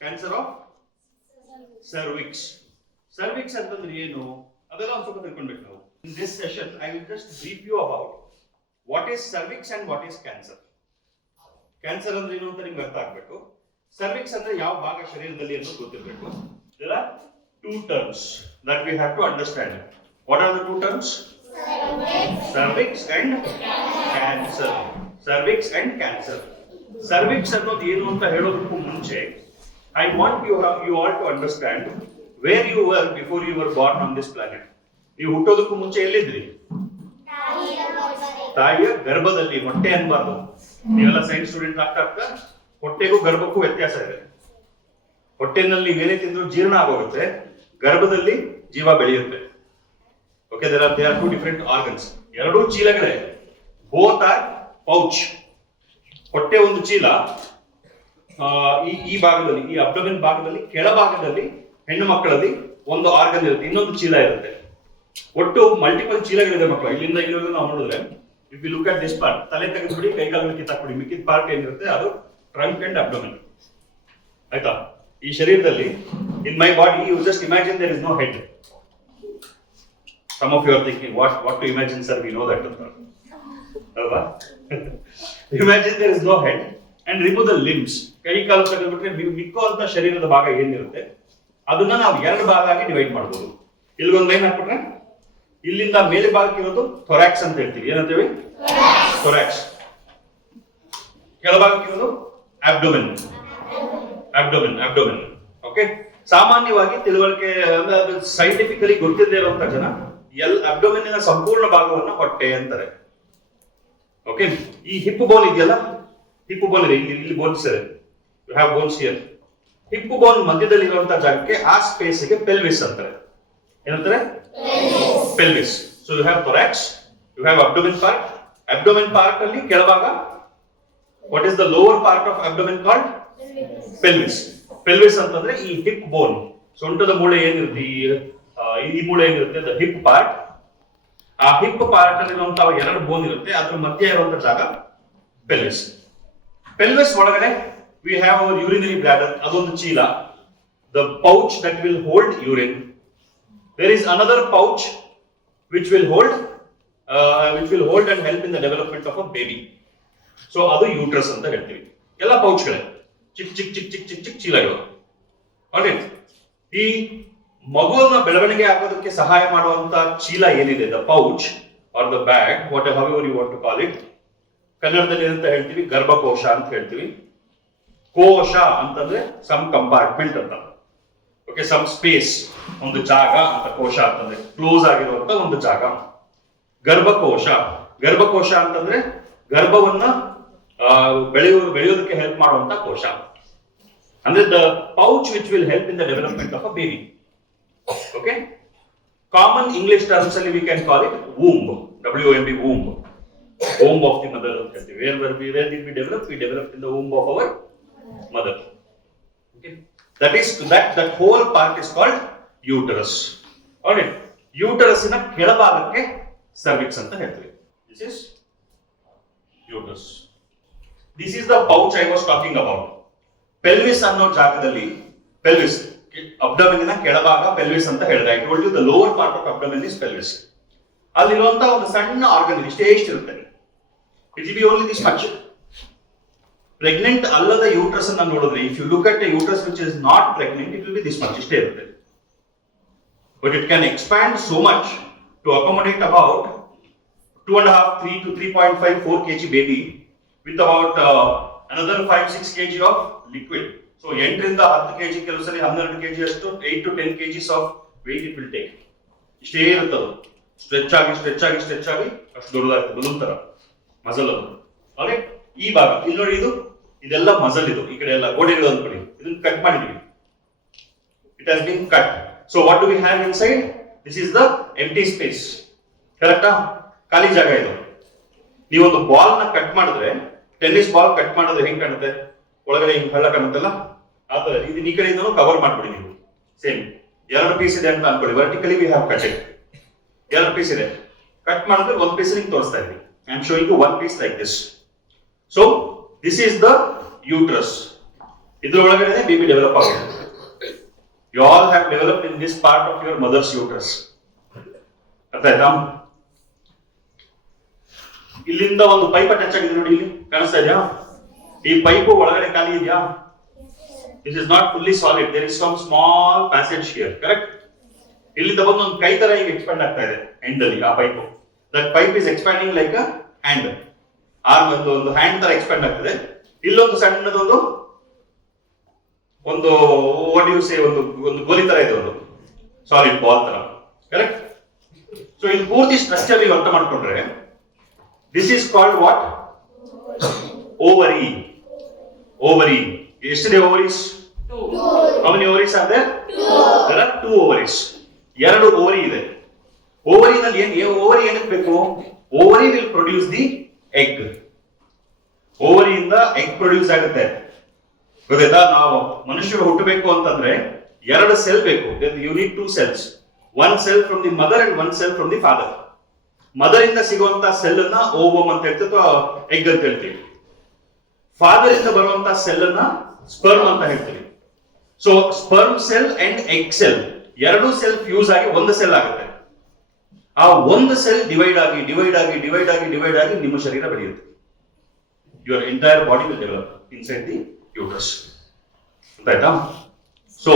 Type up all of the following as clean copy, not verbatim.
Cancer of cervix. Cervix ಅಂತಂದ್ರೆ ಏನು ಅದೆಲ್ಲ ಒಂದು ಸ್ವಲ್ಪ ತಿಳ್ಕೊಳ್ಬೇಕು ನಾವು. In this session I will just brief you about what is cervix and what is cancer. Cancer ಅಂದ್ರೆ ಏನು ಅಂತ ನಿಮ್ಗೆ ಅರ್ಥ ಆಗ್ಬೇಕು. ಸರ್ವಿಕ್ಸ್ ಅಂದ್ರೆ ಯಾವ ಭಾಗ ಶರೀರದಲ್ಲಿ ಅನ್ನೋದು ಗೊತ್ತಿರಬೇಕು. There are two terms that we have to understand. What are the two terms? Cervix and cancer. Cervix and cancer. Cervix ಅನ್ನೋದು ಏನು ಅಂತ ಹೇಳೋದಕ್ಕೂ ಮುಂಚೆ I want you all to understand where you were before you were born on this planet. ನೀವು ಹುಟ್ಟೋದಕ್ಕೂ ಮುಂಚೆ ಎಲ್ಲಿದ್ರಿ? ತಾಯಿಯ ಗರ್ಭದಲ್ಲಿ. ಹೊಟ್ಟೆ ಅನ್ಬಾರ್ದು. ನೀವೆಲ್ಲ ಸೈನ್ಸ್ ಸ್ಟೂಡೆಂಟ್ ಆಗ್ತಾ ಹೊಟ್ಟೆಗೂ ಗರ್ಭಕ್ಕೂ ವ್ಯತ್ಯಾಸ ಇದೆ. ಹೊಟ್ಟೆನಲ್ಲಿ ಏನೇ ತಿಂದ್ರು ಜೀರ್ಣ ಆಗೋಗುತ್ತೆ, ಗರ್ಭದಲ್ಲಿ ಜೀವ ಬೆಳೆಯುತ್ತೆ. Okay, there are two different organs. ಎರಡೂ ಚೀಲಗಳೇ. both are pouch. ಹೊಟ್ಟೆ ಒಂದು ಚೀಲ, ಈ ಭಾಗದಲ್ಲಿ, ಈ ಅಬ್ಡೋಮೆನ್ ಭಾಗದಲ್ಲಿ ಕೆಳಭಾಗದಲ್ಲಿ ಹೆಣ್ಣು ಮಕ್ಕಳಲ್ಲಿ ಒಂದು ಆರ್ಗನ್ ಇರುತ್ತೆ, ಇನ್ನೊಂದು ಚೀಲ ಇರುತ್ತೆ. ಒಟ್ಟು ಮಲ್ಟಿಪಲ್ ಚೀಲಗಳಿದೆ ಮಕ್ಕಳು. ಇಲ್ಲಿಂದ ಇಲ್ಲಿವರೆಗೂ ನಾವು ನೋಡಿದ್ರೆ if you look at this part, ತಲೆ ತೆಗೆದ್ಬಿಡಿ, ಕೈಕಾಲನ್ನು ಕಿತ್ತಾಕ್ಬಿಡಿ, ಮಿಕ್ಕಿದ ಪಾರ್ಟ್ ಏನಿರುತ್ತೆ ಅದು ಟ್ರಂಕ್ ಅಂಡ್ ಅಬ್ಡೋಮೆನ್. ಆಯ್ತಾ? ಈ ಶರೀರದಲ್ಲಿ in my body you just imagine there is no head. Some of you are thinking what to imagine sir, we know that ಅಂತ ಅಲ್ವಾ? Imagine there is no head and remove the limbs. ಕೈ ಕಾಲು ತೆಗೆದ್ಬಿಟ್ರೆ ಮಿಕ್ಕೋ ಅಂತ ಶರೀರದ ಭಾಗ ಏನಿರುತ್ತೆ ಅದನ್ನ ನಾವು ಎರಡು ಭಾಗ ಆಗಿ ಡಿವೈಡ್ ಮಾಡ್ಬೋದು. ಇಲ್ಲಿಗೊಂದು ಲೈನ್ ಹಾಕ್ಬಿಟ್ರೆ ಇಲ್ಲಿಂದ ಮೇಲೆ ಭಾಗಕ್ಕೆ ಇರೋದು ಥೊರಾಕ್ಸ್ ಅಂತ ಹೇಳ್ತೀವಿ. ಏನಂತೇವಿ? ಥೊರಾಕ್ಸ್. ಕೆಳಭಾಗಕ್ಕೆ ಇರೋದು ಅಬ್ಡೋಮೆನ್. ಅಬ್ಡೋಮೆನ್. ಓಕೆ, ಸಾಮಾನ್ಯವಾಗಿ ತಿಳುವಳಿಕೆ ಸೈಂಟಿಫಿಕಲಿ ಗೊತ್ತಿಲ್ಲದೆ ಇರುವಂತ ಜನ ಅಬ್ಡೋಮೆನ್ನಿನ ಸಂಪೂರ್ಣ ಭಾಗವನ್ನು ಹೊಟ್ಟೆ ಅಂತಾರೆ. ಓಕೆ, ಈ ಹಿಪ್ ಬೋನ್ ಇದೆಯಲ್ಲ, ಹಿಪ್ ಬೋನ್ ಇದೆ, ಇಲ್ಲಿ ಬೋನ್ಸ್ ಇದೆ. You have bones here. Hip bone ಮಧ್ಯದಲ್ಲಿ ಇರುವಂತಹ ಜಾಗಕ್ಕೆ, ಆ ಸ್ಪೇಸ್ಗೆ ಪೆಲ್ವಿಸ್ ಅಂತಾರೆ. ಏನಂತಾರೆ? Pelvis. So you have thorax, you have abdomen part. Abdomen part ಅಲ್ಲಿ ಕೆಳಭಾಗ, what is the lower part of abdomen called? Pelvis. Pelvis ಅಂತಂದ್ರೆ ಈ ಹಿಪ್ ಬೋನ್, ಸೊಂಟದ ಮೂಳೆ ಏನಿರುತ್ತೆ, ಈ ಮೂಳೆ ಏನಿರುತ್ತೆ, ದ ಹಿಪ್ ಪಾರ್ಟ್. ಆ ಹಿಪ್ ಪಾರ್ಟ್ ಅಲ್ಲಿರುವಂತಹ ಎರಡು ಬೋನ್ ಇರುತ್ತೆ, ಅದ್ರ ಮಧ್ಯ ಇರುವಂತಹ ಜಾಗ ಪೆಲ್ವಿಸ್. ಪೆಲ್ವಿಸ್ ಒಳಗಡೆ we have our urinary bladder, ಅದೊಂದು ಚೀಲ, the pouch that will hold urine. There is another pouch which will hold and help in the development of a baby. So ಅದು ಯೂಟ್ರಸ್ ಅಂತ ಹೇಳ್ತೀವಿ. ಎಲ್ಲ ಪೌಚ್ಗಳೇ, ಚಿಕ್ಕ ಚಿಕ್ಕ ಚಿಕ್ಕ ಚಿಕ್ಕ ಚಿಕ್ಕ ಚಿಕ್ಕ ಚೀಲಗಳು. ಆಲ್ರೈಟ್, ಈ ಮಗುವನ್ನ ಬೆಳವಣಿಗೆ ಆಗೋದಕ್ಕೆ ಸಹಾಯ ಮಾಡುವಂತ ಚೀಲ ಏನಿದೆ, the pouch or the bag, what however you want to call it. ಕನ್ನಡದಲ್ಲಿ ಏನಂತ ಹೇಳ್ತೀವಿ? ಗರ್ಭಕೋಶ ಅಂತ ಹೇಳ್ತೀವಿ. ಕೋಶ ಅಂತಂದ್ರೆ ಸಮ್ ಕಂಪಾರ್ಟ್ಮೆಂಟ್ ಅಂತ. ಓಕೆ, ಸಮ್ ಸ್ಪೇಸ್, ಒಂದು ಜಾಗ ಅಂತ. ಕೋಶ ಅಂತಂದ್ರೆ ಕ್ಲೋಸ್ ಆಗಿರುವಂತ ಒಂದು ಜಾಗ. ಗರ್ಭಕೋಶ ಅಂತಂದ್ರೆ ಗರ್ಭವನ್ನ ಬೆಳೆಯೋದಕ್ಕೆ ಹೆಲ್ಪ್ ಮಾಡುವಂತ ಕೋಶ. ಅಂದ್ರೆ the pouch which will help in the development of a baby. Okay, common English terms ಅಲ್ಲಿ we can call it womb. WOMB, womb. Womb of the mother ಅಂತ ಹೇಳ್ತೀವಿ. Where did we develop? We developed in the womb of our mother. Okay, that whole part is called uterus. Alright, uterus ನ ಕೆಳಭಾಗಕ್ಕೆ cervix ಅಂತ ಹೇಳ್ತೀವಿ. This is uterus. This is the pouch I was talking about. Pelvis ಅನ್ನೋ ಜಾಗದಲ್ಲಿ, pelvis abdomen ಕೆಳಭಾಗ pelvis ಅಂತ ಹೇಳಿದೆ. I told you the lower part of abdomen is pelvis. ಅಲ್ಲಿರುವಂತ ಒಂದು ಸಣ್ಣ ಆರ್ಗನ್ ಇಷ್ಟೇ ಇರುತ್ತೆ. It will be only this much. Pregnant ಅಲ್ಲದ ಯೂಟ್ರಸ್ ಅನ್ನ ನೋಡಿದ್ರೆ, if you look at a uterus which is not pregnant, it will be this much, ಇಷ್ಟೇ ಇರುತ್ತೆ. But it can expand so much to accommodate about 2.5, 3 to 3.5, 4 kg baby with about another 5-6 kg of liquid. So 8 ರಿಂದ 10 kg, ಕೆಲವು ಸರಿ 12 kg ಅಷ್ಟು, 8 to 10 kgs of weight it will take. ಇಷ್ಟೇ ಇರುತ್ತದು. Stretch ಆಗಿ ಅಷ್ಟು ದೊಡ್ಡದಾಗ್ತದೆ, balloon ತರ ಮಸಲ್ ಅದು. ಅದೇ ಈ ಭಾಗ ಇಲ್ಲಿ ನೋಡಿ, ಇದೆಲ್ಲ ಮಸಲ್. ಇದು ಈ ಕಡೆ ಎಲ್ಲ ಗೋಡೆಗಳು ಅಂದ್ಕೊಳ್ಳಿ. ಇದನ್ನ ಕಟ್ ಮಾಡಿದ್ವಿ. It has been cut. So what do we have inside? This is the empty space. ಕರೆಕ್ಟಾ? ಖಾಲಿ ಜಾಗ ಇದು. ನೀವೊಂದು ಬಾಲ್ ನ ಕಟ್ ಮಾಡಿದ್ರೆ, ಟೆನ್ನಿಸ್ ಬಾಲ್ ಕಟ್ ಮಾಡಿದ್ರೆ ಹೆಂಗ್ ಕಾಣುತ್ತೆ? ಒಳಗಡೆ ಹಿಂಗ್ ಹಳ್ಳ ಕಾಣುತ್ತಲ್ಲ, ಆತರ ಇದನ್ನ ಈ ಕಡೆಯಿಂದನೂ ಕವರ್ ಮಾಡ್ಬಿಡಿ ನೀವು. ಸೇಮ್ 2 ಪೀಸ್ ಇದೆ ಅಂತ ಅನ್ಕೊಳ್ಳಿ. Vertically we have cut it. 2 piece ಇದೆ, ಕಟ್ ಮಾಡಿದ್ರೆ 1 ಪೀಸ್ ಹಿಂಗ್ ತೋರಿಸ್ತಾ ಇದ್ವಿ. I am showing you 1 piece like this. So this is the uterus. ಇದ್ರೊಳಗಡೆ ಬೇಬಿ ಡೆವಲಪ್ ಆಗುತ್ತೆ. You all have developed in this part of your mother's uterus. ಅರ್ಥ ಆಯ್ತಾ? ಇಲ್ಲಿಂದ ಒಂದು ಪೈಪ್ ಅಟ್ಯಾಚ್ ಆಗಿದೆ ನೋಡಿ, ಇಲ್ಲಿ ಕಾಣಿಸ್ತಾ ಇದೆಯಾ? ಈ ಪೈಪು ಒಳಗಡೆ ಖಾಲಿ ಇದೆಯಾ? This is not fully solid, there is some small passage here, correct? ಇಲ್ಲಿಂದ ಬಂದು ಒಂದು ಕೈ ತರ ಈಗ ಎಕ್ಸ್ಪ್ಯಾಂಡ್ ಆಗ್ತಾ ಇದೆ ಎಂಡ್ ಅಲ್ಲಿ ಆ pipe. That pipe is expanding like a hand, arm ಒಂದು ಹ್ಯಾಂಡ್ ತರ ಎಕ್ಸ್ಪ್ಯಾಂಡ್ ಆಗ್ತದೆ. ಇಲ್ಲೊಂದು ಸಣ್ಣದೊಂದು ಒಂದು ಒಂದು ಗೋಲಿ ತರ ಇದೆ, ಒಂದು ಸಾಲಿಡ್ ಬಾಲ್ ತರ, ಕರೆಕ್ಟ್? ಸೊ ಇಲ್ಲಿ ಪೂರ್ತಿ ಸ್ಟ್ರಕ್ಚರ್ ನೀವು ಅರ್ಥ ಮಾಡ್ಕೊಂಡ್ರೆ, this is called what? Ovary. Ovary. ಎಷ್ಟಿದೆ ovaries? How many ovaries are there? There are 2 ovaries. 2 ovary ಇದೆ. ಓವರಿನಲ್ಲಿ ಓವರಿ ಏನಕ್ಕೆ ಬೇಕು? Ovary will produce the egg. ಓವರಿಯಿಂದ ಎಗ್ ಪ್ರೊಡ್ಯೂಸ್ ಆಗುತ್ತೆ. ಗೊತ್ತಾಯ್ತಾ? ನಾವು ಮನುಷ್ಯರು ಹುಟ್ಟಬೇಕು ಅಂತಂದ್ರೆ 2 ಸೆಲ್ ಬೇಕು. You need 2 cells. 1 cell from the mother and 1 cell from the father. Mother ಇಂದ ಸಿಗುವಂತ ಸೆಲ್ ಅನ್ನ ಓವಮ್ ಅಂತ ಹೇಳ್ತೀವಿ ಅಥವಾ ಎಗ್ ಅಂತ ಹೇಳ್ತೀವಿ. ಫಾದರ್ ಇಂದ ಬರುವಂತ ಸೆಲ್ ಅನ್ನ ಸ್ಪರ್ಮ್ ಅಂತ ಹೇಳ್ತೀವಿ. So sperm cell and egg cell 2 cell fuse ಆಗಿ 1 ಸೆಲ್ ಆಗುತ್ತೆ. ಆ 1 ಸೆಲ್ ಡಿವೈಡ್ ಆಗಿ ನಿಮ್ಮ ಶರೀರ ಬೆಳೆಯುತ್ತೆ. Your entire body will develop inside the uterus. ಆಯ್ತಾ? So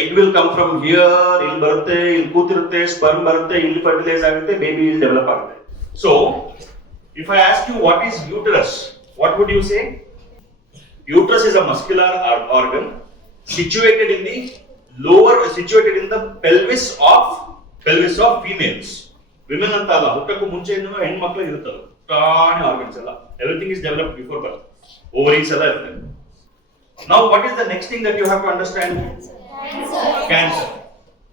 egg will come from here, ಇಲ್ಲಿ ಬರುತ್ತೆ, ಇಲ್ಲಿ ಕೂತಿರುತ್ತೆ, ಸ್ಪರ್ಮ್ ಬರುತ್ತೆ, ಇಲ್ಲಿ ಫರ್ಟಿಲೈಸ್ ಆಗುತ್ತೆ, ಬೇಬಿ ಇಲ್ಲಿ ಡೆವಲಪ್ ಆಗುತ್ತೆ. So if I ask you what is uterus, what would you say? Uterus is a muscular organ situated in the pelvis of females. Women ಅಂತ ಅಲ್ಲ, ಹುಟ್ಟಕ್ಕೂ ಮುಂಚೆ ಹೆಣ್ಮಕ್ಳು ಇರುತ್ತಲ್ಲ, ಟಾಣಿ ಆರ್ಗನ್ಸ್ ಎಲ್ಲ, everything is developed before birth. Ovaries ಎಲ್ಲ ಇರುತ್ತೆ. Now what is the next thing that you have to understand? Cancer.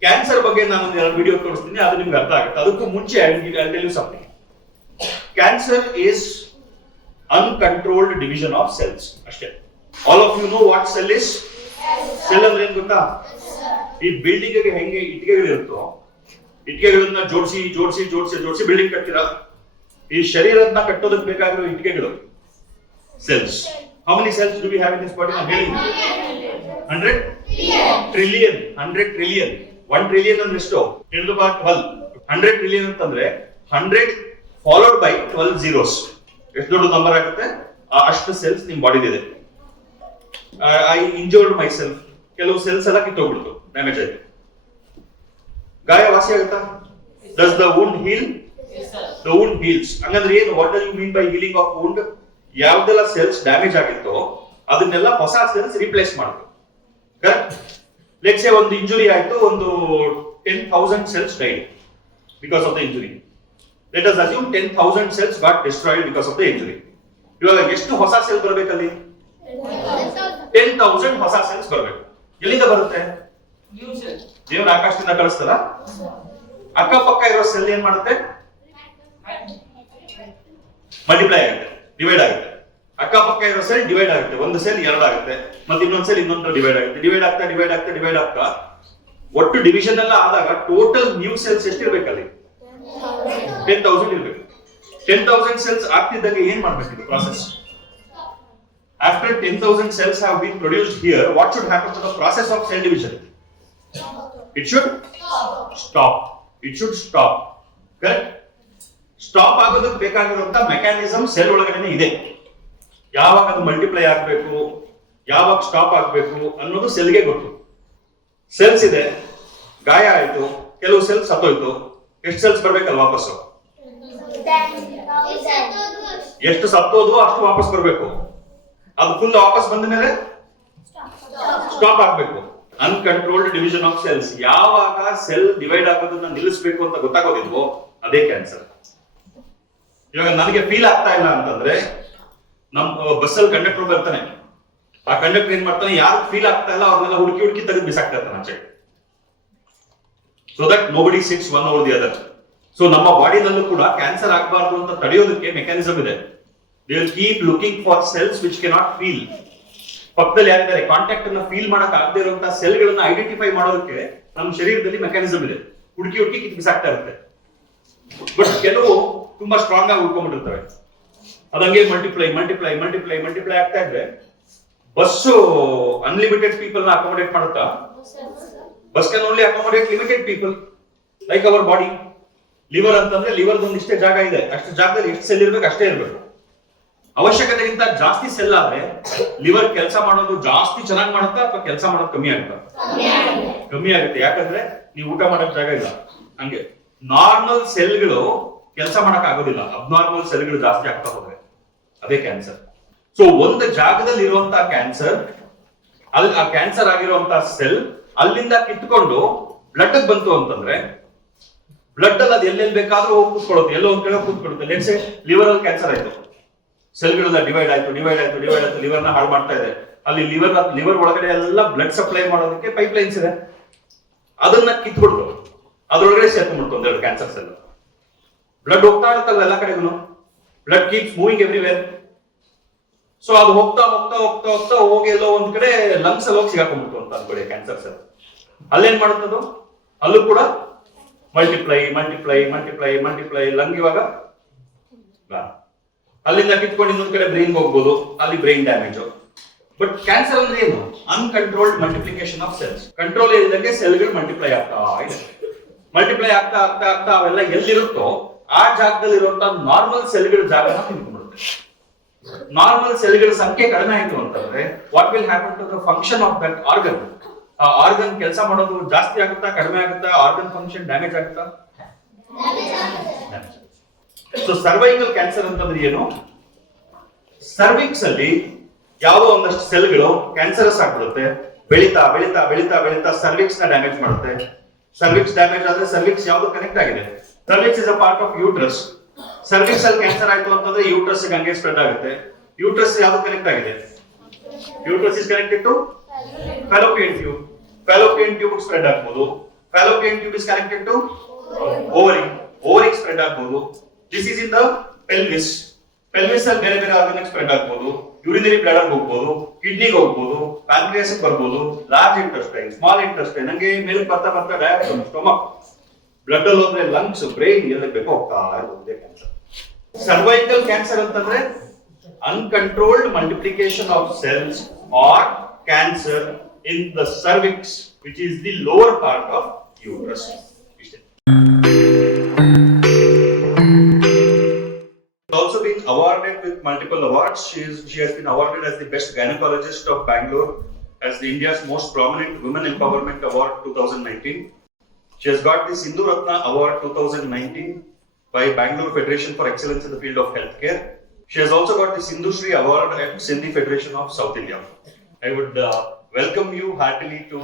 Cancer ಬಗ್ಗೆ ನಾನು 2 ವಿಡಿಯೋ ತೋರಿಸ್ತೀನಿ, ಅದು ನಿಮ್ಗೆ ಅರ್ಥ ಆಗುತ್ತೆ. ಅದಕ್ಕೂ ಮುಂಚೆ I will tell you something. Cancer is uncontrolled division of cells. ಅಷ್ಟೇ. All of you know what cell is? Cell ಅಂದ್ರೆ ಏನ್ ಗೊತ್ತಾ? ಈ ಬಿಲ್ಡಿಂಗ್ ಗೆ ಹೆಂಗೆ ಇಟ್ಟಿಗೆಗಳು ಇರುತ್ತೋ, ಇಟ್ಟಿಗೆಗಳನ್ನ ಜೋಡಿಸಿ ಬಿಲ್ಡಿಂಗ್ ಕಟ್ತೀರಾ. ಈ ಶರೀರನ ಕಟ್ಟೋದಕ್ಕೆ ಬೇಕಾಗಿರೋ ಇಟ್ಟಿಗೆಗಳು cells. How many cells do we have in this body? I'm telling you. 100 trillion. 100 trillion. 1 trillion ಅಂದ್ರೆ ಎಷ್ಟು? 10^12. 100 trillion ಅಂತಂದ್ರೆ 100 followed by 12 zeros. ಎಷ್ಟು ದೊಡ್ಡ ನಂಬರ್ ಆಗುತ್ತೆ? ಅಷ್ಟು ಸೆಲ್ಸ್ ನಿಮ್ ಬಾಡಿ ಇದೆ. ಐ ಇಂಜರ್ಡ್ ಮೈ ಸೆಲ್ಫ್, ಕೆಲವು ಸೆಲ್ಸ್ ಎಲ್ಲ ಕಿತ್ತೋಗ್ಬಿಡ್ತು, ಡ್ಯಾಮೇಜ್ ಆಯ್ತು. ಗಾಯ ವಾಸಿ ಆಗುತ್ತಾ? Does the wound heal? The wound heals. ಹಂಗಂದ್ರೆ ಏನು? What do you mean by healing of wound? ಯಾವ್ದೆಲ್ಲ ಸೆಲ್ಸ್ ಡ್ಯಾಮೇಜ್ ಆಗಿತ್ತೋ ಅದನ್ನೆಲ್ಲ ಹೊಸ ಸೆಲ್ಸ್ ರಿಪ್ಲೇಸ್ ಮಾಡುತ್ತೆ. ಕರೆಕ್ಟ್? ಲೆಟ್ಸ್ ಸೇ ಒಂದು ಇಂಜುರಿ ಆಯ್ತು, ಒಂದು 10,000 cells died because of the injury. Let us assume 10,000 cells got destroyed because of the injury. ಇವಾಗ ಎಷ್ಟು ಹೊಸ ಸೆಲ್ ಬರಬೇಕಲ್ಲಿ? 10,000 ಹೊಸ ಸೆಲ್ಸ್ ಬರಬೇಕು. ಎಲ್ಲಿಂದ ಬರುತ್ತೆ? ದೇವ್ರ ಆಕಾಶದಿಂದ ಕಳಿಸ್ತಾರ? ಅಕ್ಕಪಕ್ಕ ಇರೋ ಸೆಲ್ ಏನ್ ಮಾಡುತ್ತೆ? ಮಲ್ಟಿಪ್ಲೈ ಆಗುತ್ತೆ, ಡಿವೈಡ್ ಆಗುತ್ತೆ. ಅಕ್ಕಪಕ್ಕ ಇರೋ ಸೆಲ್ ಡಿವೈಡ್ ಆಗುತ್ತೆ. ಒಂದು ಸೆಲ್ 2 ಆಗುತ್ತೆ, ಮತ್ತೆ ಇನ್ನೊಂದು ಸೆಲ್ ಇನ್ನೊಂದು ಡಿವೈಡ್ ಆಗುತ್ತೆ. ಡಿವೈಡ್ ಆಗ್ತಾ ಒಟ್ಟು ಡಿವಿಷನ್ ಎಲ್ಲ ಆದಾಗ ಟೋಟಲ್ ನ್ಯೂ ಸೆಲ್ಸ್ ಎಷ್ಟಿರ್ಬೇಕಲ್ಲಿ? 10,000 ಇರ್ಬೇಕು. 10,000 ಸೆಲ್ಸ್ ಆಗ್ತಿದ್ದಾಗ ಏನ್ ಮಾಡ್ಬೇಕು process? After 10,000 cells have been produced here, what should happen to the process of cell division? It should stop. It should stop. Correct? Stop ಆಗೋದಕ್ಕೆ ಬೇಕಾಗಿರುವಂತ mechanism cell ಒಳಗಡೆ ಇದೆ. ಯಾವಾಗ ಅದು ಮಲ್ಟಿಪ್ಲೈ ಆಗಬೇಕು, ಯಾವಾಗ ಸ್ಟಾಪ್ ಆಗಬೇಕು ಅನ್ನೋದು ಸೆಲ್ಗೆ ಗೊತ್ತು. ಸೆಲ್ಸ್ ಇದೆ, ಗಾಯ ಆಯ್ತು, ಕೆಲವು ಸೆಲ್ಸ್ ಸತ್ತೋಯ್ತು, ಎಷ್ಟು ಸೆಲ್ಸ್ ಬರ್ಬೇಕಲ್ಲ ವಾಪಸ್ಸು? ಎಷ್ಟು ಸತ್ತೋದು ಅಷ್ಟು ವಾಪಸ್ ಬರಬೇಕು. ಅದು ಫುಲ್ ವಾಪಸ್ ಬಂದ ಮೇಲೆ ಸ್ಟಾಪ್ ಆಗ್ಬೇಕು. Uncontrolled division of cells. ಯಾವಾಗ ಸೆಲ್ ಡಿವೈಡ್ ಆಗೋದನ್ನ ನಿಲ್ಲಿಸಬೇಕು ಅಂತ ಗೊತ್ತಾಗೋದಿಲ್ವೋ ಅದೇ ಕ್ಯಾನ್ಸರ್. ಇವಾಗ ನನಗೆ ಫೀಲ್ ಆಗ್ತಾ ಇಲ್ಲ ಅಂತಂದ್ರೆ ನಮ್ಮ ಬಸ್ಸಲ್ಲಿ ಕಂಡಕ್ಟರ್ ಬರ್ತಾನೆ, ಆ ಕಂಡಕ್ಟರ್ ಏನ್ ಮಾಡ್ತಾನೆ, ಯಾರು ಫೀಲ್ ಆಗ್ತಾ ಇಲ್ಲ ಅವ್ರನ್ನೆಲ್ಲ ಹುಡುಕಿ ತೆಗೆದು ಬಿಸಾಕ್ತಾ ಇರ್ತಾನೆ ಆಚೆ. So that nobody sits one over the other. So ನಮ್ಮ ಬಾಡಿನಲ್ಲೂ ಕೂಡ ಕ್ಯಾನ್ಸರ್ ಆಗಬಾರ್ದು ಅಂತ ತಡೆಯೋದಕ್ಕೆ ಮೆಕ್ಯಾನಿಸಮ್ ಇದೆ. They will keep looking for cells which cannot feel. ಪಕ್ಕದಲ್ಲಿ ಯಾರಿದ್ದಾರೆ ಕಾಂಟ್ಯಾಕ್ಟ್ ಅನ್ನ ಫೀಲ್ ಮಾಡಕ್ ಆಗದೆ ಇರುವಂತಹ ಸೆಲ್ಗಳನ್ನ ಐಡೆಂಟಿಫೈ ಮಾಡೋದಕ್ಕೆ ನಮ್ಮ ಶರೀರದಲ್ಲಿ ಮೆಕ್ಯಾನಿಸಮ್ ಇದೆ. ಹುಡುಕಿ ಬಿಸಾಕ್ತಾ ಇರುತ್ತೆ. ಬಟ್ ಕೆಲವು ತುಂಬಾ ಸ್ಟ್ರಾಂಗ್ ಆಗಿ ಉಳ್ಕೊಂಡ್ಬಿಟ್ಟಿರ್ತವೆ. ಅದಂಗೆ ಮಲ್ಟಿಪ್ಲೈ ಆಗ್ತಾ ಇದ್ರೆ ಬಸ್ಸು ಅನ್ಲಿಮಿಟೆಡ್ ಪೀಪಲ್ ನ ಅಕಾಮಡೇಟ್ ಮಾಡುತ್ತಾ? Bus can only accommodate limited people, like our body. Liver ಅಂತಂದ್ರೆ ಲಿವರ್ ಇಷ್ಟೇ ಜಾಗ ಇದೆ, ಅಷ್ಟು ಜಾಗದಲ್ಲಿ ಎಷ್ಟು ಸೆಲ್ ಇರ್ಬೇಕು ಅಷ್ಟೇ ಇರ್ಬೇಕು. ಅವಶ್ಯಕತೆಗಿಂತ ಜಾಸ್ತಿ ಸೆಲ್ ಆದ್ರೆ ಲಿವರ್ ಕೆಲಸ ಮಾಡೋದು ಜಾಸ್ತಿ ಚೆನ್ನಾಗಿ ಮಾಡುತ್ತಾ ಅಥವಾ ಕೆಲಸ ಮಾಡೋದು ಕಮ್ಮಿ ಆಗುತ್ತಾ? ಕಮ್ಮಿ ಆಗುತ್ತೆ. ಯಾಕಂದ್ರೆ ನೀವು ಊಟ ಮಾಡಕ್ ಜಾಗ ಇಲ್ಲ. ಹಂಗೆ ನಾರ್ಮಲ್ ಸೆಲ್ಗಳು ಕೆಲಸ ಮಾಡಕ್ ಆಗೋದಿಲ್ಲ, ಅಬ್ನಾರ್ಮಲ್ ಸೆಲ್ಗಳು ಜಾಸ್ತಿ ಆಗ್ತಾ ಹೋದ್ರೆ ಅದೇ ಕ್ಯಾನ್ಸರ್. ಸೊ ಒಂದು ಜಾಗದಲ್ಲಿ ಇರುವಂತಹ ಕ್ಯಾನ್ಸರ್, ಅಲ್ಲಿ ಆ ಕ್ಯಾನ್ಸರ್ ಆಗಿರುವಂತಹ ಸೆಲ್ ಅಲ್ಲಿಂದ ಕಿತ್ಕೊಂಡು ಬ್ಲಡ್ ಬಂತು ಅಂತಂದ್ರೆ ಬ್ಲಡ್ ಅಲ್ಲಿ ಅದು ಎಲ್ಲೆಲ್ಲಿ ಬೇಕಾದ್ರೂ ಹೋಗಿ ಕೂತ್ಕೊಳ್ಳುತ್ತೆ, ಎಲ್ಲೋ ಒಂದ್ ಕಡೆ ಕೂತ್ಕೊಳ್ಳುತ್ತೆ. ಲೆಟ್ಸ್ ಲಿವರ್ ಅಲ್ಲಿ ಕ್ಯಾನ್ಸರ್ ಆಯ್ತು, ಸೆಲ್ಗಳೆಲ್ಲ ಡಿವೈಡ್ ಆಯ್ತು, ಲಿವರ್ನ ಹಾಳು ಮಾಡ್ತಾ ಇದೆ. ಅಲ್ಲಿ ಲಿವರ್ ಒಳಗಡೆ ಎಲ್ಲ ಬ್ಲಡ್ ಸಪ್ಲೈ ಮಾಡೋದಕ್ಕೆ ಪೈಪ್ ಲೈನ್ಸ್ ಇದೆ, ಅದನ್ನ ಕಿತ್ಬಿಡ್ತು, ಅದ್ರೊಳಗಡೆ ಸೇರ್ಕೊಂಡ್ಬಿಡ್ತು ಒಂದೆರಡು ಕ್ಯಾನ್ಸರ್ ಸೆಲ್. ಬ್ಲಡ್ ಹೋಗ್ತಾ ಇರುತ್ತಲ್ಲ ಎಲ್ಲ ಕಡೆಗೂ, blood keeps moving everywhere. So ಅದು ಹೋಗ್ತಾ ಹೋಗ್ತಾ ಹೋಗ್ತಾ ಹೋಗ್ತಾ ಹೋಗಿ ಎಲ್ಲೋ ಒಂದ್ ಕಡೆ ಲಂಗ್ಸ್ ಅಲ್ಲಿ ಹೋಗಿ ಸಿಗಾಕೊಂಡ್ಬಿಡ್ತು ಅಂತ ಅನ್ಕೊಳ್ಳಿ ಕ್ಯಾನ್ಸರ್ ಸೆಲ್. ಅಲ್ಲೇನ್ ಮಾಡುತ್ತದು? ಅಲ್ಲೂ ಕೂಡ ಮಲ್ಟಿಪ್ಲೈ ಲಂಗ್ ಇವಾಗ ಅಲ್ಲಿಂದ ಕಿತ್ಕೊಂಡು ಇನ್ನೊಂದ್ ಕಡೆ ಬ್ರೈನ್ ಹೋಗ್ಬೋದು, ಅಲ್ಲಿ ಬ್ರೈನ್ ಡ್ಯಾಮೇಜ್. ಬಟ್ ಕ್ಯಾನ್ಸರ್ ಅಂದ್ರೆ ಏನು? Uncontrolled multiplication of cells. Control ಇಲ್ಲದಂಗೆ ಸೆಲ್ಗಳು ಮಲ್ಟಿಪ್ಲೈ ಆಗ್ತಾ ಇದೆ. ಮಲ್ಟಿಪ್ಲೈ ಆಗ್ತಾ ಆಗ್ತಾ ಆಗ್ತಾ ಅವೆಲ್ಲ ಎಲ್ಲಿರುತ್ತೋ ಆ ಜಾಗದಲ್ಲಿ ಇರುವಂತಹ ನಾರ್ಮಲ್ ಸೆಲ್ಗಳ ಜಾಗನ ತಿಳ್ಕೊಂಡ್ಬಿಡುತ್ತೆ. ನಾರ್ಮಲ್ ಸೆಲ್ಗಳ ಸಂಖ್ಯೆ ಕಡಿಮೆ ಆಯ್ತು ಅಂತಂದ್ರೆ what will happen to the function of that organ? ಆ ಆರ್ಗನ್ ಕೆಲಸ ಮಾಡೋದು ಜಾಸ್ತಿ ಆಗುತ್ತಾ ಕಡಿಮೆ ಆಗುತ್ತಾ? ಆರ್ಗನ್ ಫಂಕ್ಷನ್ ಡ್ಯಾಮೇಜ್ ಆಗುತ್ತಾ? ಸೊ ಸರ್ವೈಕಲ್ ಕ್ಯಾನ್ಸರ್ ಅಂತಂದ್ರೆ ಏನು? ಸರ್ವಿಕ್ಸ್ ಅಲ್ಲಿ ಯಾವುದೋ ಒಂದಷ್ಟು ಸೆಲ್ಗಳು ಕ್ಯಾನ್ಸರಸ್ ಆಗ್ಬಿಡುತ್ತೆ, ಬೆಳೀತಾ ಬೆಳೀತಾ ಬೆಳೀತಾ ಬೆಳೀತಾ ಸರ್ವಿಕ್ಸ್ ನ ಡ್ಯಾಮೇಜ್ ಮಾಡುತ್ತೆ. ಸರ್ವಿಕ್ಸ್ ಡ್ಯಾಮೇಜ್ ಆದ್ರೆ ಸರ್ವಿಕ್ಸ್ ಯಾವ್ದು ಕನೆಕ್ಟ್ ಆಗಿದೆ? Cervix is a part of uterus. Cervix ಅಲ್ಲಿ ಕ್ಯಾನ್ಸರ್ ಆಯ್ತು ಅಂತಂದ್ರೆ ಯೂಟ್ರಸ್ ಹಂಗೆ ಸ್ಪ್ರೆಡ್ ಆಗುತ್ತೆ. ಯೂಟ್ರಸ್ ಯಾವ್ದು ಕನೆಕ್ಟ್ ಆಗಿದೆ? Uterus is connected to Fallopian tube. Fallopian tube spread ಆಗ್ಬೋದು. Fallopian tube is connected to ovary. ಓವರಿಗೆ ಸ್ಪ್ರೆಡ್ ಆಗ್ಬೋದು. This is in the pelvis. Pelvis ಅಲ್ಲಿ ಬೇರೆ ಬೇರೆ ಆರ್ಗನ್ ಸ್ಪ್ರೆಡ್ ಆಗ್ಬೋದು. ಯೂರಿನರಿ ಬ್ಲಾಡರ್ ಹೋಗ್ಬೋದು, ಕಿಡ್ನಿಗೆ ಹೋಗ್ಬೋದು, ಪ್ಯಾಂಕ್ರಿಯಾಸ್ ಬರ್ಬೋದು, ಲಾರ್ಜ್ ಇಂಟೆಸ್ಟೈನ್, ಸ್ಮಾಲ್ ಇಂಟೆಸ್ಟೈನ್, ಹಂಗೆ ಮೇಲೆ ಬರ್ತಾ ಬರ್ತಾ ಡಯಾಫ್ರಮ್, ಸ್ಟೊಮಕ್, ಬ್ಲಡ್ ಅಲ್ಲಿ ಹೋದ್ರೆ ಲಂಗ್ಸ್, ಬ್ರೈನ್ ಎಲ್ಲ ಬೇಕೋ ಹೋಗ್ತಾ ಇರುತ್ತೆ ಕ್ಯಾನ್ಸರ್. ಸರ್ವೈಕಲ್ ಕ್ಯಾನ್ಸರ್ ಅಂತಂದ್ರೆ uncontrolled multiplication of cells R cancer in the cervix which is the lower part of uterus. Also been awarded with multiple awards. She has been awarded as the best gynecologist of Bangalore, as the India's most prominent women empowerment award 2019. She has got the Sindhu Ratna award 2019 by Bangalore Federation for Excellence in the field of healthcare. She has also got the Sindhu Shri award at Sindhi Federation of South India. I would welcome you heartily to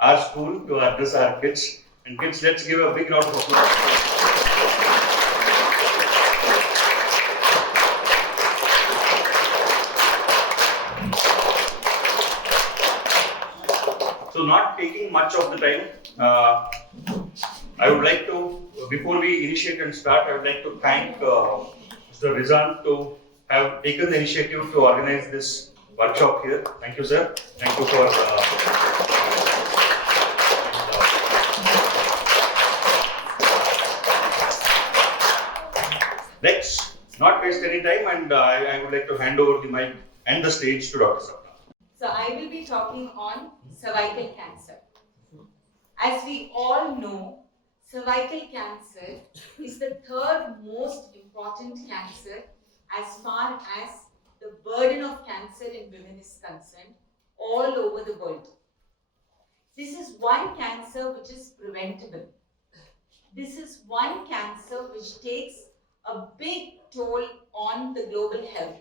our school to address our kids. And kids, let's give a big round of applause. So not taking much of the time, I would like to, before we initiate and start, I would like to thank Mr. Rizan to have taken the initiative to organize this workshop here. Thank you, sir. Thank you for let's not waste any time, and I would like to hand over the mic and the stage to Dr. Sapna. So I will be talking on cervical cancer. As we all know, cervical cancer is the third most important cancer as far as the burden of cancer in women is concerned all over the world. This is one cancer which is preventable. This is one cancer which takes a big toll on the global health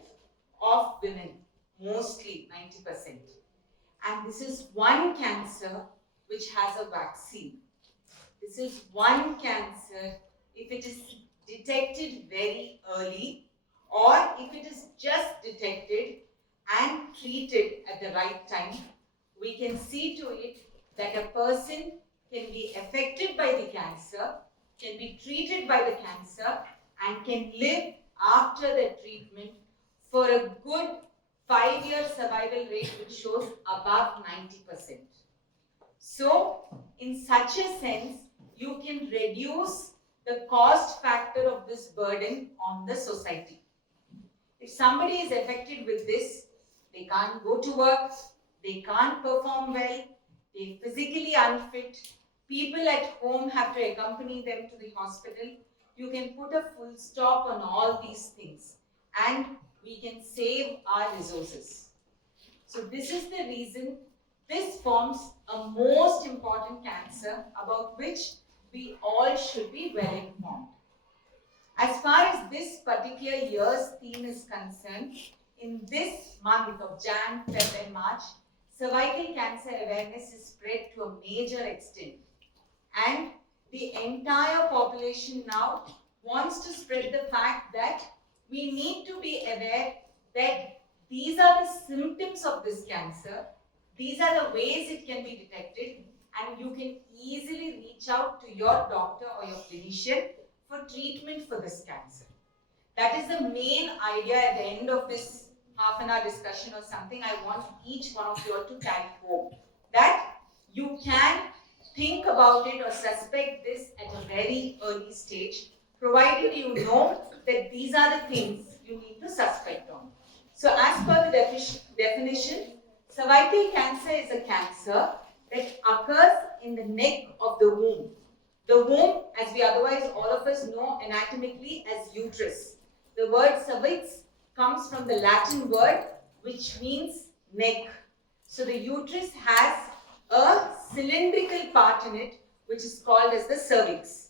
of women, mostly 90%. And this is one cancer which has a vaccine. This is one cancer, if it is detected very early, or if it is just detected and treated at the right time, we can see to it that a person can be affected by the cancer, can be treated by the cancer, and can live after the treatment for a good 5-year survival rate which shows above 90%. So, in such a sense, you can reduce the cost factor of this burden on the society. If somebody is affected with this, they can't go to work, they can't perform well, they're physically unfit, people at home have to accompany them to the hospital. You can put a full stop on all these things and we can save our resources. So this is the reason this forms a most important cancer about which we all should be well informed. As far as this particular year's theme is concerned, in this month of Jan, Feb and March, cervical cancer awareness is spread to a major extent. And the entire population now wants to spread the fact that we need to be aware that these are the symptoms of this cancer, these are the ways it can be detected, and you can easily reach out to your doctor or your clinician for treatment for this cancer. That is the main idea at the end of this half an hour discussion or something I want each one of you all to carry home. That you can think about it or suspect this at a very early stage, provided you know that these are the things you need to suspect on. So as per the definition, cervical cancer is a cancer that occurs in the neck of the womb. The womb, as we otherwise all of us know anatomically as uterus. The word cervix comes from the Latin word which means neck. So the uterus has a cylindrical part in it which is called as the cervix.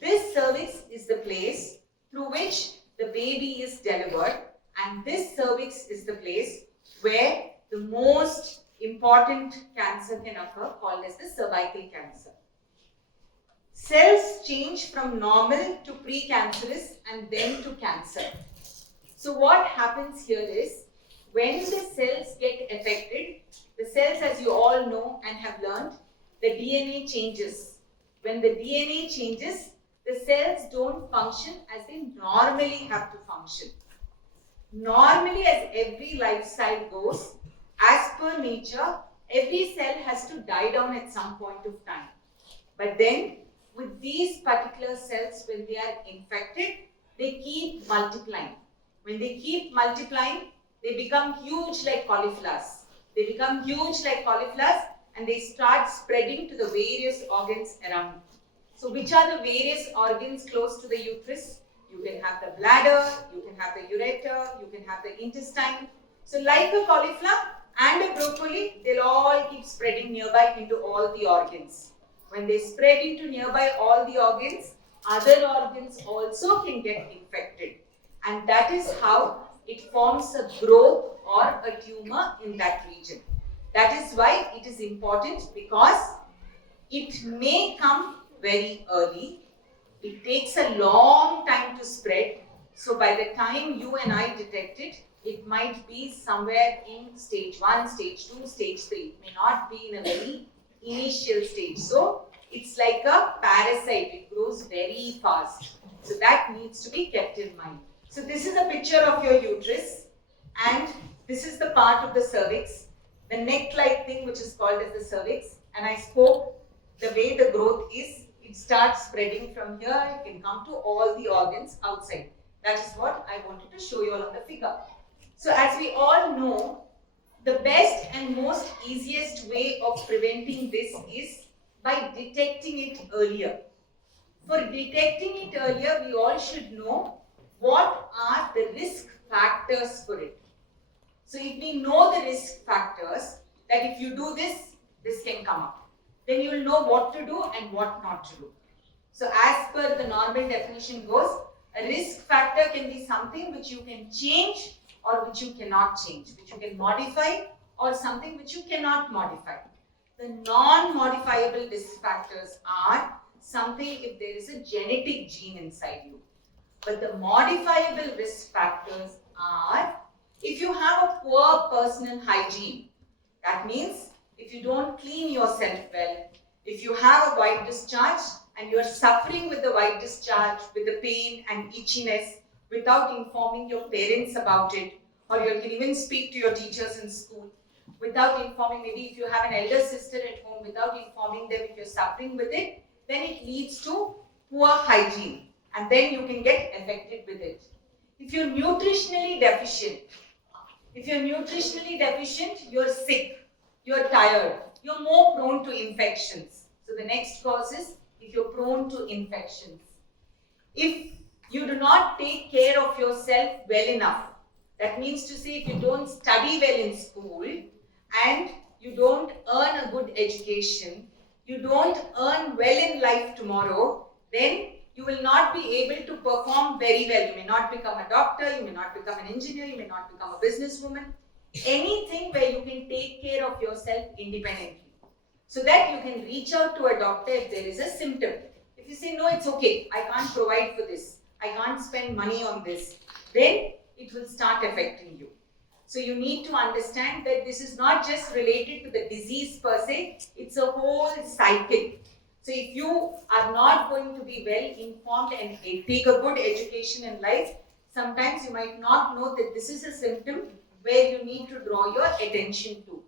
This cervix is the place through which the baby is delivered, and this cervix is the place where the most important cancer can occur, called as the cervical cancer. Cells change from normal to precancerous and then to cancer. So what happens here is, when the cells get affected, the cells, as you all know and have learned, the DNA changes. When the DNA changes, the cells don't function as they normally have to function. Normally, as every lifestyle goes, as per nature, every cell has to die down at some point of time. But then, with these particular cells, when they are infected, they keep multiplying. When they keep multiplying, they become huge like cauliflowers. They become huge like cauliflowers and they start spreading to the various organs around. So which are the various organs close to the uterus? You can have the bladder, you can have the ureter, you can have the intestine. So like a cauliflower and a broccoli, they'll all keep spreading nearby into all the organs. When they spread into nearby all the organs, other organs also can get infected. And that is how it forms a growth or a tumor in that region. That is why it is important, because it may come very early. It takes a long time to spread. So by the time you and I detect it, it might be somewhere in stage 1, stage 2, stage 3. It may not be in a very initial stage. So it's like a parasite. It grows very fast. So that needs to be kept in mind. So this is a picture of your uterus, and this is the part of the cervix, the neck-like thing which is called as the cervix. And I spoke the way the growth is. It starts spreading from here. It can come to all the organs outside. That is what I wanted to show you all on the figure. So as we all know, the best and most easiest way of preventing this is by detecting it earlier. For detecting it earlier, we all should know what are the risk factors for it. So if we know the risk factors, that if you do this, this can come up, then you will know what to do and what not to do. So as per the normal definition goes, a risk factor can be something which you can change or which you cannot change, which you can modify, or something which you cannot modify. The non-modifiable risk factors are something if there is a genetic gene inside you. But the modifiable risk factors are if you have a poor personal hygiene. That means if you don't clean yourself well, if you have a white discharge and you are suffering with the white discharge, with the pain and itchiness without informing your parents about it, or you can even speak to your teachers in school without informing, maybe if you have an elder sister at home, without informing them if you're suffering with it, then it leads to poor hygiene and then you can get affected with it. If you're nutritionally deficient, If you're nutritionally deficient, you're sick, you're tired, you're more prone to infections. So the next cause is if you're prone to infections. If you do not take care of yourself well enough, that means to say if you don't study well in school and you don't earn a good education, you don't earn well in life tomorrow, then you will not be able to perform very well. You may not become a doctor, you may not become an engineer, you may not become a businesswoman. Anything where you can take care of yourself independently. So that you can reach out to a doctor if there is a symptom. If you say, no, it's okay, I can't provide for this, I can't spend money on this, then it will start affecting you. So you need to understand that this is not just related to the disease per se, it's a whole cycle. So if you are not going to be well informed and take a good education in life, sometimes you might not know that this is a symptom where you need to draw your attention to.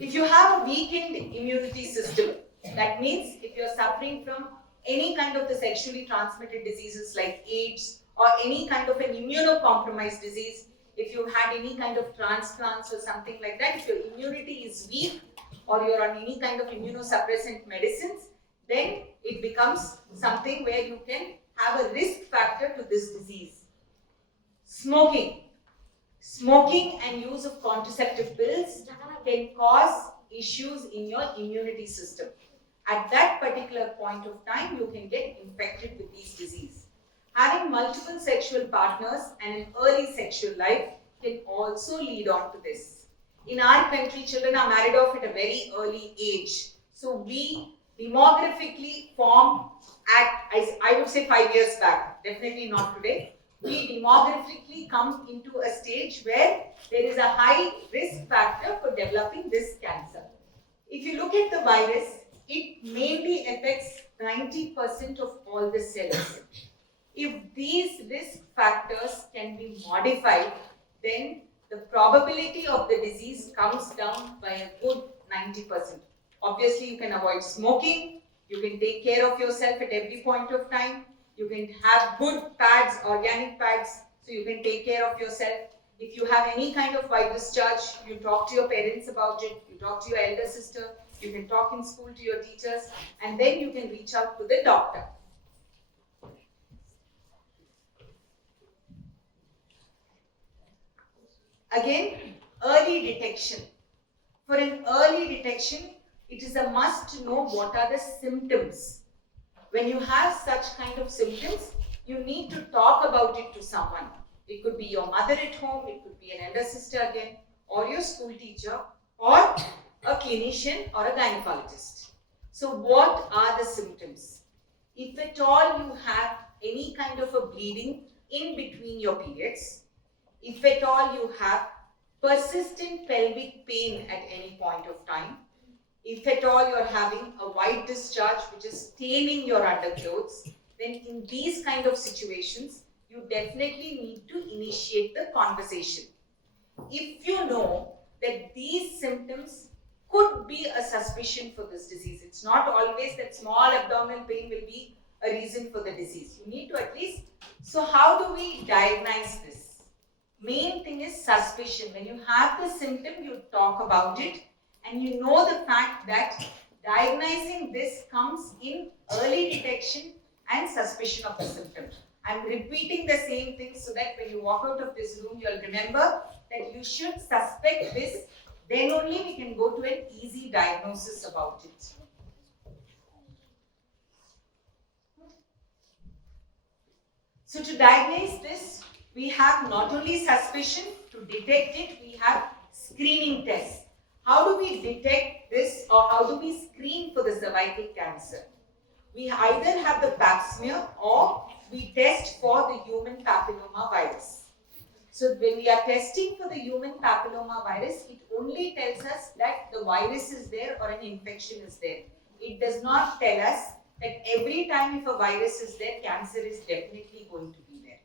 If you have a weakened immunity system, that means if you're suffering from any kind of the sexually transmitted diseases like AIDS or any kind of an immunocompromised disease, if you've had any kind of transplants or something like that, if your immunity is weak or you're on any kind of immunosuppressant medicines, then it becomes something where you can have a risk factor to this disease. Smoking. Smoking and use of contraceptive pills can cause issues in your immunity system. At that particular point of time, you can get infected with these diseases. Having multiple sexual partners and an early sexual life can also lead on to this. In our country, children are married off at a very early age. So we demographically form at, I would say 5 years back, definitely not today. We demographically come into a stage where there is a high risk factor for developing this cancer. If you look at the virus, it mainly affects 90% of all the cells. If these risk factors can be modified, then the probability of the disease comes down by a good 90%. Obviously, you can avoid smoking, you can take care of yourself at every point of time, you can have good pads, organic pads, so you can take care of yourself. If you have any kind of white discharge, you talk to your parents about it, you talk to your elder sister, you can talk in school to your teachers, and then you can reach out to the doctor. Again, early detection. For an early detection, it is a must to know what are the symptoms. When you have such kind of symptoms, you need to talk about it to someone. It could be your mother at home, it could be an elder sister again, or your school teacher, or a clinician or a gynecologist. So what are the symptoms? If at all you have any kind of a bleeding in between your periods, if at all you have persistent pelvic pain at any point of time, if at all you're having a white discharge which is staining your underclothes, then in these kind of situations, you definitely need to initiate the conversation. If you know that these symptoms could be a suspicion for this disease, it's not always that small abdominal pain will be a reason for the disease. You need to at least, so how do we diagnose this? Main thing is suspicion. When you have the symptom, you talk about it. And you know the fact that diagnosing this comes in early detection and suspicion of the symptom. I'm repeating the same thing so that when you walk out of this room, you'll remember that you should suspect this. Then only we can go to an easy diagnosis about it. So to diagnose this, we have not only suspicion, to detect it, we have screening tests. How do we detect this, or how do we screen for the cervical cancer? We either have the pap smear or we test for the human papilloma virus. So when we are testing for the human papilloma virus, it only tells us that the virus is there or an infection is there. It does not tell us that every time if a virus is there, cancer is definitely going to be there.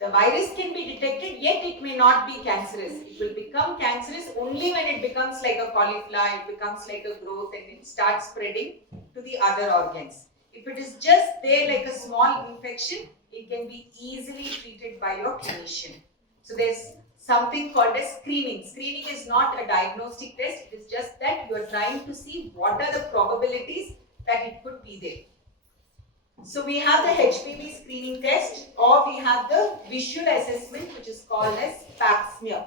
The virus can be detected, yet it may not be cancerous. It will become cancerous only when it becomes like a cauliflower, it becomes like a growth and it starts spreading to the other organs. If it is just there like a small infection, it can be easily treated by your clinician. So there's something called as screening. Screening is not a diagnostic test, it is just that you are trying to see what are the probabilities that it could be there. So we have the HPV screening test, or we have the visual assessment, which is called as pap smear.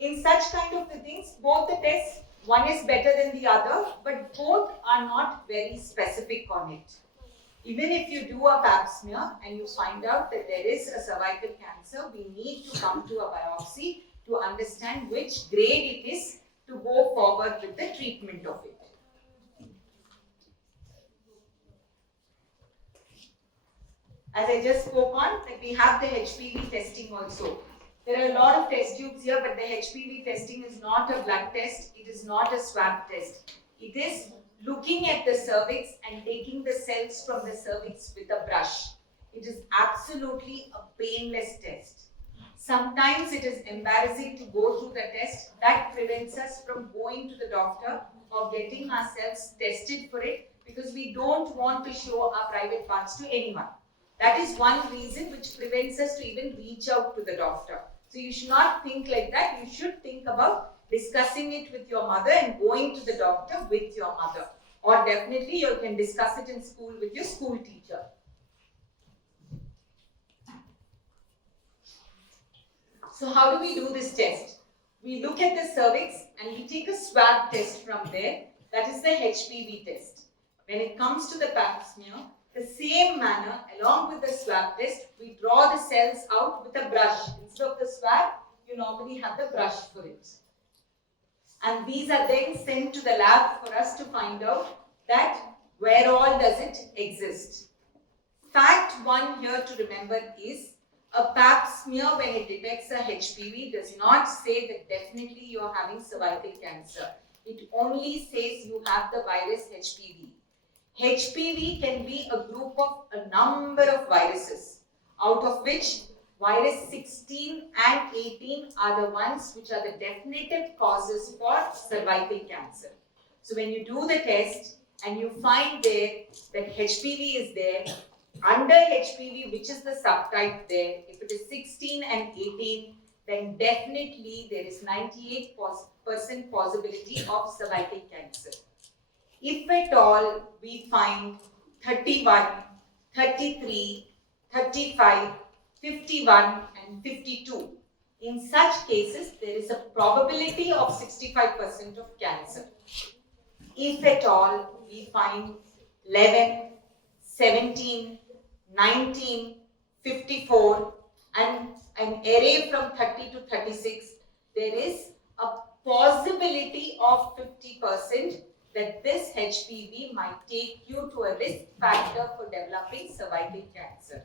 In such kind of things, both the tests, one is better than the other, but both are not very specific on it. Even if you do a pap smear and you find out that there is a cervical cancer, we need to come to a biopsy to understand which grade it is to go forward with the treatment of it. As I just spoke on, that we have the HPV testing also. There are a lot of test tubes here, but the HPV testing is not a blood test, it is not a swab test. It is looking at the cervix and taking the cells from the cervix with a brush. It is absolutely a painless test. Sometimes it is embarrassing to go through the test. That prevents us from going to the doctor or getting ourselves tested for it, because we don't want to show our private parts to anyone. That is one reason which prevents us to even reach out to the doctor. So you should not think like that. You should think about discussing it with your mother and going to the doctor with your mother. Or definitely you can discuss it in school with your school teacher. So how do we do this test? We look at the cervix and we take a swab test from there. That is the HPV test. When it comes to the pap smear, the same manner, along with the swab test, we draw the cells out with a brush. Instead of the swab, you normally have the brush for it. And these are then sent to the lab for us to find out that where all does it exist. Fact one here to remember is, a pap smear, when it detects a HPV, does not say that definitely you are having cervical cancer. It only says you have the virus HPV. HPV can be a group of a number of viruses, out of which virus 16 and 18 are the ones which are the definitive causes for cervical cancer. So when you do the test and you find there that HPV is there, under HPV, which is the subtype there, if it is 16 and 18, then definitely there is 98% possibility of cervical cancer. If at all we find 31, 33, 35, 51 and 52, in such cases there is a probability of 65% of cancer. If at all we find 11, 17, 19, 54 and an array from 30 to 36, there is a possibility of 50% that this HPV might take you to a risk factor for developing cervical cancer.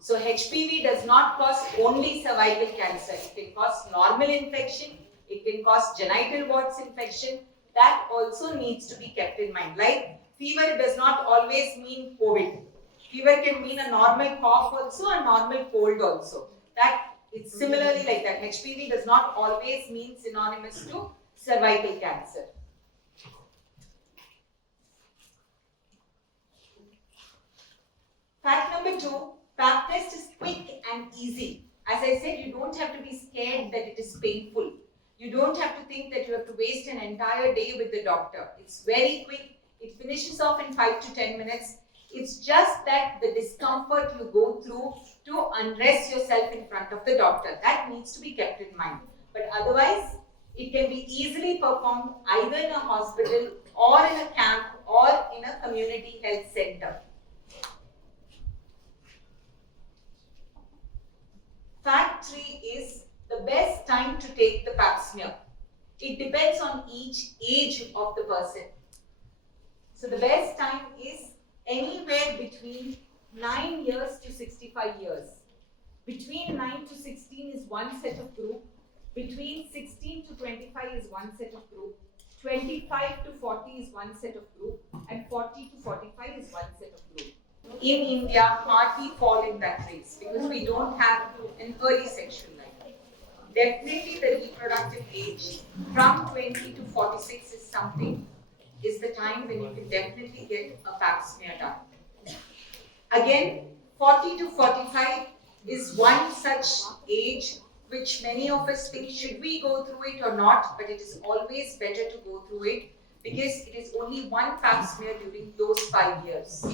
So HPV does not cause only cervical cancer. It can cause normal infection, it can cause genital warts infection. That also needs to be kept in mind. Like fever does not always mean COVID. Fever can mean a normal cough also, a normal cold also. That it's similarly like that. HPV does not always mean synonymous to cervical cancer. Fact number 2, pap test is quick and easy. As I said, you don't have to be scared that it is painful. You don't have to think that you have to waste an entire day with the doctor. It's very quick. It finishes off in 5 to 10 minutes. It's just that the discomfort you go through to undress yourself in front of the doctor, that needs to be kept in mind. But otherwise, it can be easily performed either in a hospital or in a camp or in a community health center. Fact 3 is the best time to take the pap smear. It depends on each age of the person. So the best time is anywhere between 9 years to 65 years. Between 9 to 16 is one set of group. Between 16 to 25 is one set of group. 25 to 40 is one set of group. And 40 to 45 is one set of group. In India, hardly fall in that race because we don't have an early sexual life. Definitely the reproductive age from 20 to 46 is the time when you can definitely get a pap smear done. Again, 40 to 45 is one such age which many of us think should we go through it or not, but it is always better to go through it because it is only one pap smear during those 5 years.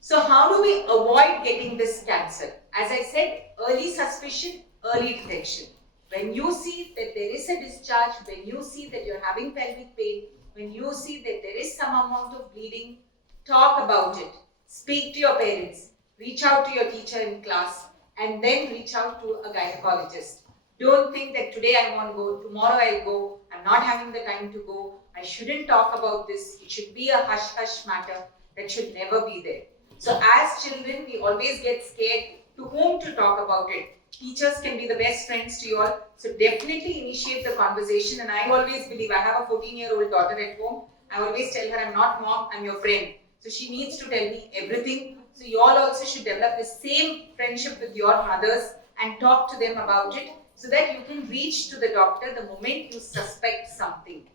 So how do we avoid getting this cancer? As I said, early suspicion, early detection. When you see that there is a discharge, when you see that you're having pelvic pain, when you see that there is some amount of bleeding, talk about it. Speak to your parents. Reach out to your teacher in class and then reach out to a gynecologist. Don't think that today I won't go, tomorrow I'll go, I'm not having the time to go, I shouldn't talk about this, it should be a hush-hush matter that should never be there. So as children, we always get scared to whom to talk about it. Teachers can be the best friends to you all. So definitely initiate the conversation. And I always believe, I have a 14-year-old daughter at home. I always tell her, I'm not mom, I'm your friend. So she needs to tell me everything. So you all also should develop the same friendship with your mothers and talk to them about it so that you can reach to the doctor the moment you suspect something.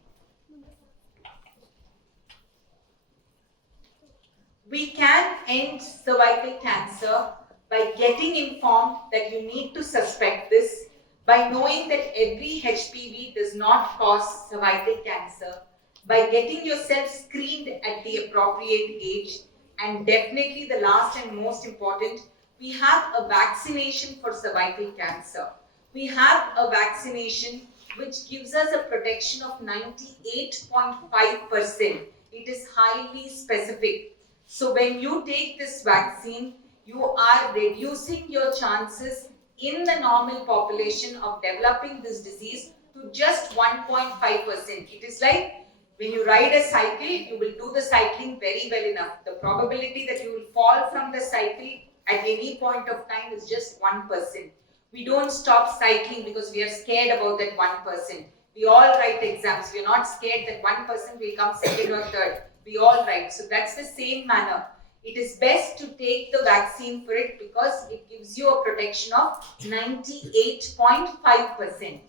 We can end cervical cancer by getting informed that you need to suspect this, by knowing that every HPV does not cause cervical cancer, by getting yourself screened at the appropriate age, and definitely the last and most important, we have a vaccination for cervical cancer. We have a vaccination which gives us a protection of 98.5%. It is highly specific. So when you take this vaccine, you are reducing your chances in the normal population of developing this disease to just 1.5%. It is like when you ride a cycle, you will do the cycling very well enough. The probability that you will fall from the cycle at any point of time is just 1%. We don't stop cycling because we are scared about that 1%. We all write exams. We are not scared that 1% will come second or third. We all write. So that's the same manner. It is best to take the vaccine for it because it gives you a protection of 98.5%.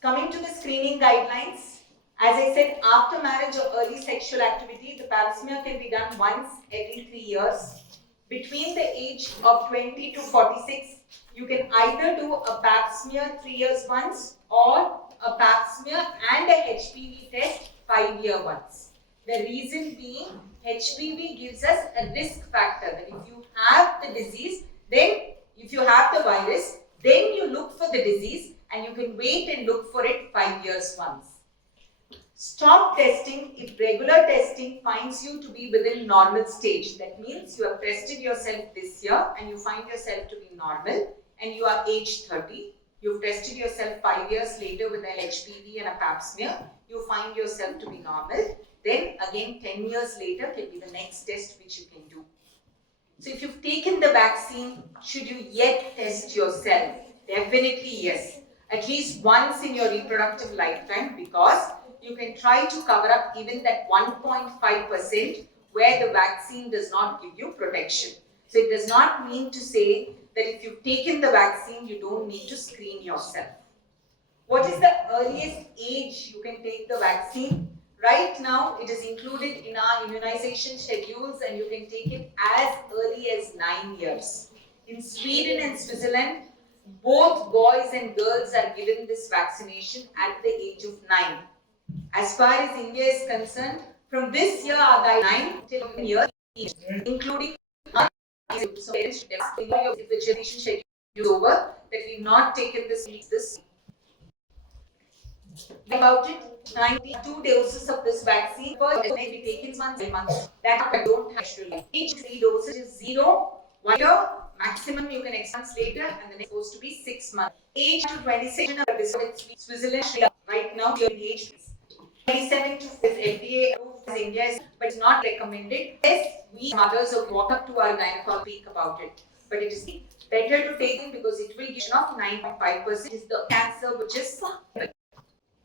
Coming to the screening guidelines, as I said, after marriage or early sexual activity, the pap smear can be done once every 3 years. Between the age of 20 to 46, you can either do a pap smear 3 years once or a pap smear and a HPV test 5-year once. The reason being, HPV gives us a risk factor that if you have the disease, then if you have the virus, then you look for the disease and you can wait and look for it 5 years once. Stop testing if regular testing finds you to be within normal stage. That means you have tested yourself this year and you find yourself to be normal and you are age 30. You've tested yourself 5 years later with an HPV and a pap smear. You find yourself to be normal. Then again 10 years later can be the next test which you can do. So if you've taken the vaccine, should you yet test yourself? Definitely yes. At least once in your reproductive lifetime, because you can try to cover up even that 1.5% where the vaccine does not give you protection. So it does not mean to say that if you've taken the vaccine, you don't need to screen yourself. What is the earliest age you can take the vaccine? Right now, it is included in our immunization schedules and you can take it as early as 9 years. In Sweden and Switzerland, both boys and girls are given this vaccination at the age of 9. As far as India is concerned, from this year, our guideline 9 till 10 years, including so if the generation schedule is over, that we've not taken this about it. 92 doses of this vaccine may be taken once a month. That I don't actually. Each 3 doses is 0, 1 year, maximum you can extend later, and then it's supposed to be 6 months. Age to 26, Switzerland, right now, you're in age 27 to FDA approved as India, but it's not recommended. Yes, we mothers will walk up to our gynecologist speak about it, but it is better to take it because it will give of 9.5%. Is the cancer which is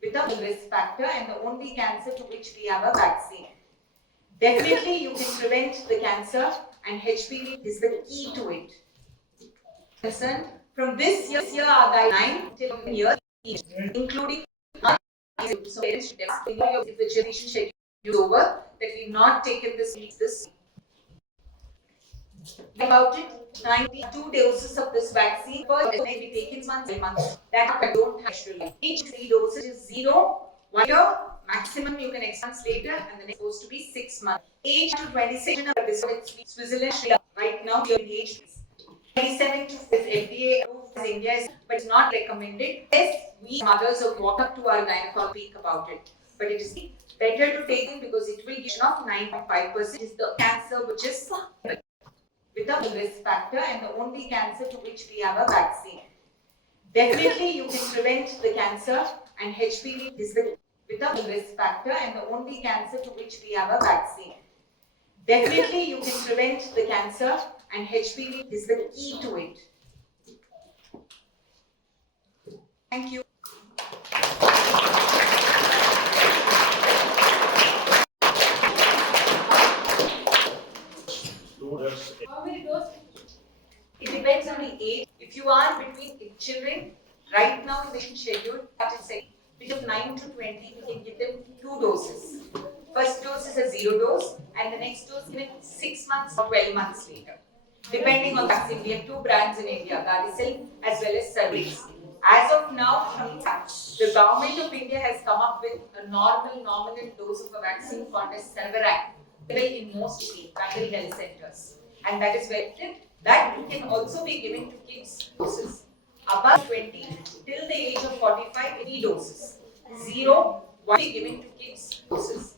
without risk factor and the only cancer to which we have a vaccine. Definitely you can prevent the cancer and HPV is the key to it. Concerned from this year our guideline till 10 years, including so parents should if the generation schedule is over, that we've not taken this About it, 92 doses of this vaccine per may be taken once a month. That I don't actually. Each 3 doses is 1 year. Maximum you can experience later, and the next supposed to be 6 months. Age to 26 Switzerland right now you're aged 27 to is FDA approved as India is, but it's not recommended. Yes, we mothers will walk up to our gynecologist speak about it, but it is better to take it because it will give not 9.5% is the cancer which is without the risk factor and the only cancer to which we have a vaccine. Definitely you can prevent the cancer, and HPV is the without the risk factor and the only cancer to which we have a vaccine. Definitely you can prevent the cancer, and HPV is the key to it. Thank you. How many doses? It depends on the age. If you are between children, right now in the schedule, that is say between 9 to 20, we can give them 2 doses. First dose is a 0 dose, and the next dose given 6 months or 12 months later. Depending on vaccine, we have 2 brands in India, Gardasil as well as Cervix. As of now, the government of India has come up with a nominal dose of a vaccine called as Cervix in most primary health centers, and that is very that can also be given to kids doses above 20 till the age of 45 3 doses. 0 1 be given to kids doses.